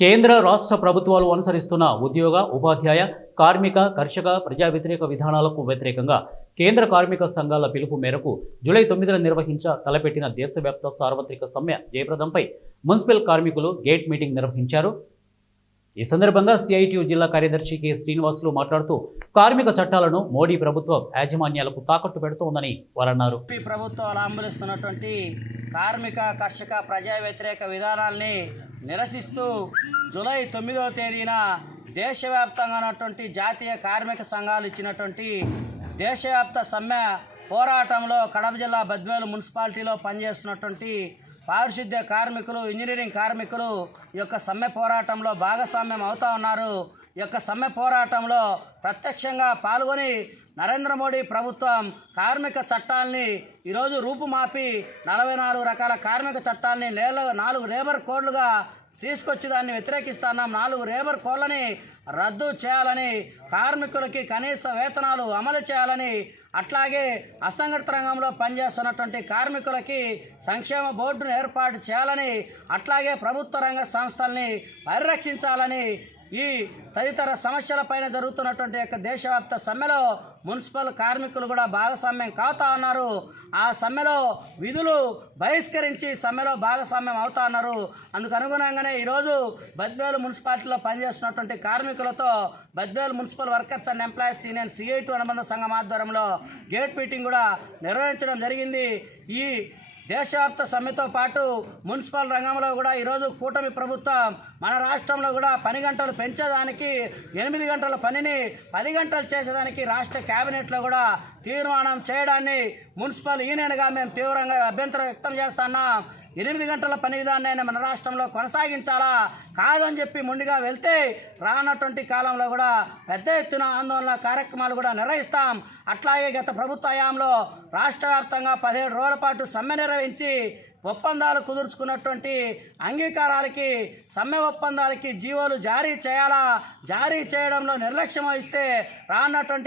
కేంద్ర రాష్ట్ర ప్రభుత్వాలు అనుసరిస్తున్న ఉద్యోగ, ఉపాధ్యాయ, కార్మిక, కర్షక, ప్రజా వ్యతిరేక విధానాలకు వ్యతిరేకంగా కేంద్ర కార్మిక సంఘాల పిలుపు మేరకు జూలై 9న తలపెట్టిన దేశవ్యాప్త సార్వత్రిక సమ్మె జయప్రదంపై మున్సిపల్ కార్మికులు గేట్ మీటింగ్ నిర్వహించారు. ఈ సందర్భంగా సిఐటియు జిల్లా కార్యదర్శి కె శ్రీనివాసులు మాట్లాడుతూ కార్మిక చట్టాలను మోడీ ప్రభుత్వం యాజమాన్యాలకు తాకట్టు పెడుతోందని వారన్నారు. ప్రభుత్వాలు అమలుస్తున్నటువంటి కార్మిక, కర్షక, ప్రజా వ్యతిరేక విధానాల్ని నిరసిస్తూ జూలై 9వ తేదీన దేశవ్యాప్తంగా ఉన్నటువంటి జాతీయ కార్మిక సంఘాలు ఇచ్చినటువంటి దేశవ్యాప్త సమ్మె పోరాటంలో కడప జిల్లా బద్వేలు మున్సిపాలిటీలో పనిచేస్తున్నటువంటి పారిశుద్ధ్య కార్మికులు, ఇంజనీరింగ్ కార్మికులు ఈ యొక్క సమ్మె పోరాటంలో భాగస్వామ్యం అవుతూ ఉన్నారు. ఈ యొక్క సమ్మె పోరాటంలో ప్రత్యక్షంగా పాల్గొని నరేంద్ర మోడీ ప్రభుత్వం కార్మిక చట్టాలని ఈరోజు రూపుమాపి 44 రకాల కార్మిక చట్టాలని 4 లేబర్ కోడ్లుగా తీసుకొచ్చి దాన్ని వ్యతిరేకిస్తున్నాం. 4 లేబర్ కోడ్లని రద్దు చేయాలని, కార్మికులకి కనీస వేతనాలు అమలు చేయాలని, అట్లాగే అసంఘటిత రంగంలో పనిచేస్తున్నటువంటి కార్మికులకి సంక్షేమ బోర్డును ఏర్పాటు చేయాలని, అట్లాగే ప్రభుత్వ రంగ సంస్థల్ని పరిరక్షించాలని ఈ తదితర సమస్యలపైన జరుగుతున్నటువంటి యొక్క దేశవ్యాప్త సమ్మెలో మున్సిపల్ కార్మికులు కూడా భాగస్వామ్యం కావుతా ఉన్నారు. ఆ సమ్మెలో విధులు బహిష్కరించి సమ్మెలో భాగస్వామ్యం అవుతా ఉన్నారు. అందుకు అనుగుణంగానే ఈరోజు బద్వేలు మున్సిపాలిటీలో పనిచేస్తున్నటువంటి కార్మికులతో Badvel municipal workers and employees union CITU అనుబంధ సంఘం ఆధ్వర్యంలో గేట్ మీటింగ్ కూడా నిర్వహించడం జరిగింది. ఈ దేశవ్యాప్త సమ్మెతో పాటు మున్సిపల్ రంగంలో కూడా ఈరోజు కూటమి ప్రభుత్వం మన రాష్ట్రంలో కూడా పని గంటలు పెంచేదానికి 8 గంటల పనిని 10 గంటలు చేసేదానికి రాష్ట్ర క్యాబినెట్లో కూడా తీర్మానం చేయడాన్ని మున్సిపల్ యూనియన్గా మేము తీవ్రంగా అభ్యంతరం వ్యక్తం చేస్తున్నాం. 8 గంటల పని విధానాన్ని మన రాష్ట్రంలో కొనసాగించాలా కాదని చెప్పి ముందుగా వెళ్తే రానటువంటి కాలంలో కూడా పెద్ద ఎత్తున ఆందోళన కార్యక్రమాలు కూడా నిర్వహిస్తాం. అట్లాగే గత ప్రభుత్వ హయాంలో రాష్ట్ర వ్యాప్తంగా 17 రోజుల పాటు సమ్మె నిర్వహించి ఒప్పందాలు కుదుర్చుకున్నటువంటి అంగీకారాలకి, సమ్మె ఒప్పందాలకి జీవోలు జారీ చేయాలా, జారీ చేయడంలో నిర్లక్ష్యం వహిస్తే రానటువంటి